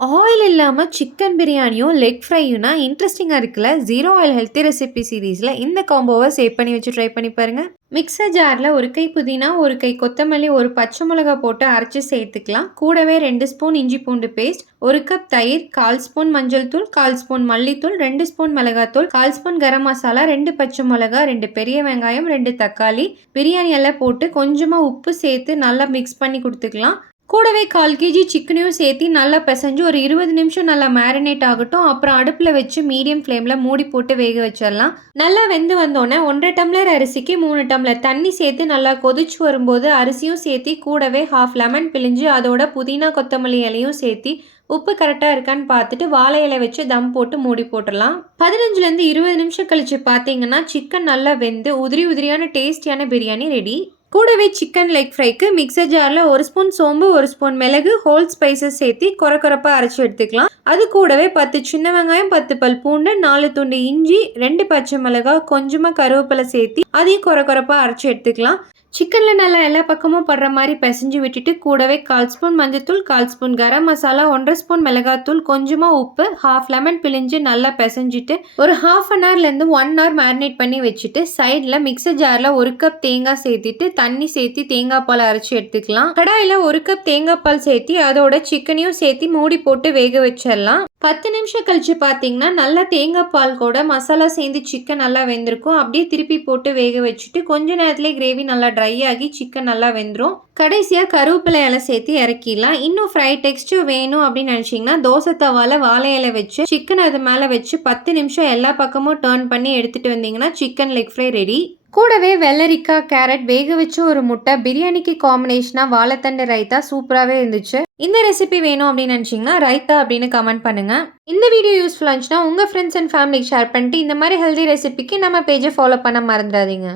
Oil இல்லாம chicken பிரியாணியும், leg ஃப்ரையும்னா இன்ட்ரஸ்டிங்கா இருக்குல்ல. ஜீரோ ஆயில் ஹெல்த்தி ரெசிபி சீரிஸ்ல இந்த காம்போவ சேவ் பண்ணி வச்சு ட்ரை பண்ணி பாருங்க. மிக்ஸர் ஜார்ல 1 கை புதினா, 1 கை கொத்தமல்லி, 1 பச்சை மிளகா போட்டு அரைச்சு சேர்த்துக்கலாம். கூடவே 2 ஸ்பூன் இஞ்சி பூண்டு பேஸ்ட், 1 கப் தயிர், 1/4 ஸ்பூன் மஞ்சள் தூள், 1/4 ஸ்பூன் மல்லித்தூள், 2 ஸ்பூன் மிளகாத்தூள், 1/4 ஸ்பூன் கரம் மசாலா, 2 பச்சை மிளகா, 2 பெரிய வெங்காயம், 2 தக்காளி, பிரியாணி எல்லாம் போட்டு கொஞ்சமா உப்பு சேர்த்து நல்லா மிக்ஸ் பண்ணி குடுத்துக்கலாம். கூடவே 1/4 கேஜி சிக்கனையும் சேர்த்து நல்லா பிசைஞ்சு ஒரு 20 நிமிஷம் நல்லா மேரினேட் ஆகட்டும். அப்புறம் அடுப்பில் வச்சு மீடியம் ஃப்ளேமில் மூடி போட்டு வேக வச்சிடலாம். நல்லா வெந்து வந்தோடனே 1.5 டம்ளர் அரிசிக்கு 3 டம்ளர் தண்ணி சேர்த்து நல்லா கொதிச்சு வரும்போது அரிசியும் சேர்த்து கூடவே 1/2 லெமன் பிழிஞ்சு அதோட புதினா கொத்தமல்லி இலையும் சேர்த்து உப்பு கரெக்டாக இருக்கான்னு பார்த்துட்டு வாழை இலை வச்சு தம் போட்டு மூடி போட்டுடலாம். 15லேருந்து 20 நிமிஷம் கழிச்சு பார்த்தீங்கன்னா சிக்கன் நல்லா வெந்து உதிரி உதிரியான டேஸ்டியான பிரியாணி ரெடி. கூடவே சிக்கன் லெக் ஃப்ரைக்கு மிக்சர் ஜாரில் 1 ஸ்பூன் சோம்பு, 1 ஸ்பூன் மிளகு, ஹோல் ஸ்பைசஸ் சேர்த்து கொரப்பாக அரைச்சி எடுத்துக்கலாம். அது கூடவே 10 சின்ன வெங்காயம், 10 பல் பூண்டு, 4 துண்டு இஞ்சி, 2 பச்சை மிளகாய், கொஞ்சமாக கருவேப்பிலை சேர்த்து அதையும் கொரப்பாக அரைச்சி எடுத்துக்கலாம். சிக்கனில் நல்லா எல்லா பக்கமும் படுற மாதிரி பிசைஞ்சு விட்டுட்டு கூடவே 1/4 ஸ்பூன் மஞ்சத்தூள், 1/4 ஸ்பூன் கரம் மசாலா, 1.5 ஸ்பூன் மிளகாத்தூள், கொஞ்சமாக உப்பு, 1/2 லெமன் பிழிஞ்சு நல்லா பிசைஞ்சிட்டு ஒரு 1/2 ஹவர்லேருந்து 1 ஹவர் மேரினேட் பண்ணி வச்சுட்டு சைடில் மிக்சர் ஜாரில் 1 கப் தேங்காய் சேர்த்துட்டு தண்ணி சேர்த்து தேங்காய் பால் அரைச்சி எடுத்துக்கலாம். கடாயில் 1 கப் தேங்காய் பால் சேர்த்து அதோட சிக்கனையும் சேர்த்து மூடி போட்டு வேக வச்சிடலாம். 10 நிமிஷம் கழிச்சு பார்த்தீங்கன்னா நல்லா தேங்காய் பால் கூட மசாலா சேர்ந்து சிக்கன் நல்லா வெந்திருக்கும். அப்படியே திருப்பி போட்டு வேக வச்சுட்டு கொஞ்ச நேரத்துலேயே கிரேவி நல்லா ட்ரை ஆகி சிக்கன் நல்லா வெந்துடும். கடைசியாக கருவேப்பிலை இலை சேர்த்து இறக்கிடலாம். இன்னும் ஃப்ரை டெக்ஸ்டர் வேணும் அப்படின்னு நினச்சிங்கன்னா தோசை தவால வாழை இலை வச்சு சிக்கன் அது மேலே வச்சு 10 நிமிஷம் எல்லா பக்கமும் டர்ன் பண்ணி எடுத்துகிட்டு வந்தீங்கன்னா சிக்கன் லெக் ஃப்ரை ரெடி. கூடவே வெள்ளரிக்காய், கேரட், வேக வச்ச ஒரு முட்டை, பிரியாணிக்கு காம்பினேஷனாக வாழைத்தண்டு ரைத்தா சூப்பராகவே இருந்துச்சு. இந்த ரெசிபி வேணும் அப்படின்னு நினச்சிங்கன்னா ரைத்தா அப்படின்னு கமெண்ட் பண்ணுங்கள். இந்த வீடியோ யூஸ்ஃபுல்லாக இருந்துச்சுன்னா உங்கள் ஃப்ரெண்ட்ஸ் அண்ட் ஃபேமிலிக்கு ஷேர் பண்ணிட்டு இந்த மாதிரி ஹெல்தி ரெசிபிக்கு நம்ம பேஜை ஃபாலோ பண்ண மறந்துடாதீங்க.